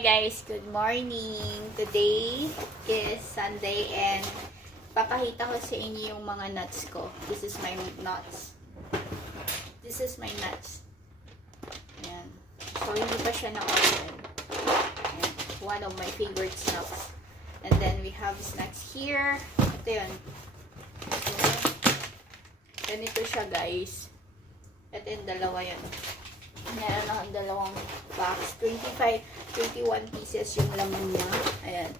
Hi guys, good morning. Today is Sunday and papakita ko sa inyo yung mga nuts ko. This is my nuts. This is my nuts. Ayan. So, hindi pa siya na-open. Ayan. One of my favorite snacks. And then, we have snacks here. Ito yun. So, ganito siya guys. Ito yung dalawa yun. Meron akong dalawang box. 21 pieces yung laman niya. Ayan.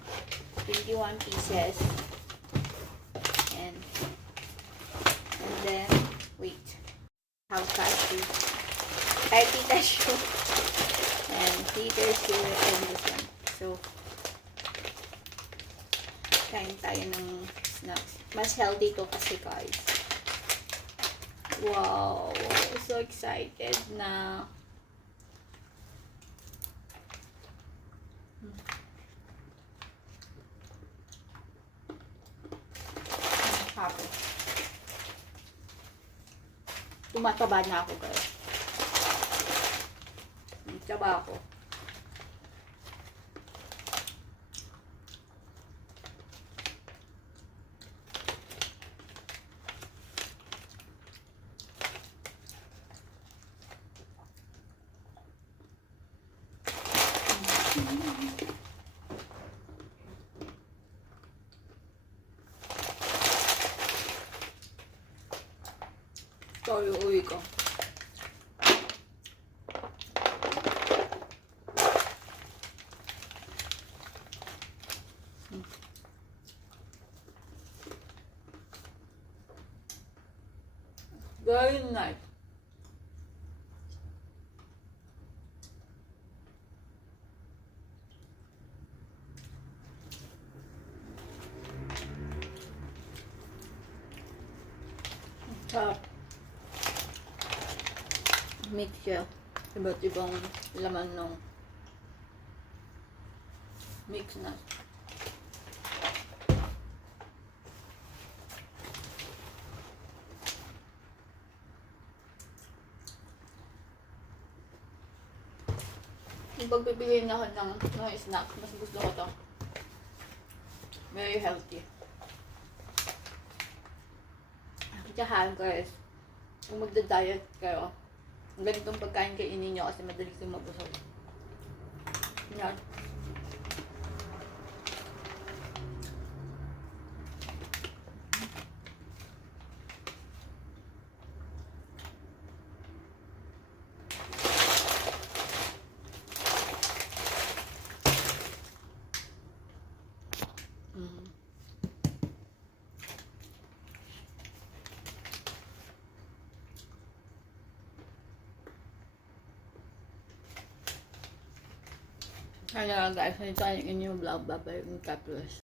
21 pieces. And then, wait. How fast is ay, tita shoe. And tita shoe and this one. So, kain tayo ng snacks. Mas healthy to kasi guys. Wow. So excited na. Happy. Tumataba na ako guys. Taba ako. Sorry, uwi ko. Very nice. Sarap. Mix siya. Iba't ibang laman ng mix na. Kung pagbibigay na ako ng snack, mas gusto ko to. Very healthy. Tsaka guys, kung magda-diet kayo, ganitong pagkain kainin nyo kasi madaling yung mabusog. Yan. Kaya guys, ito yung inyong vlog. Bye-bye. God bless.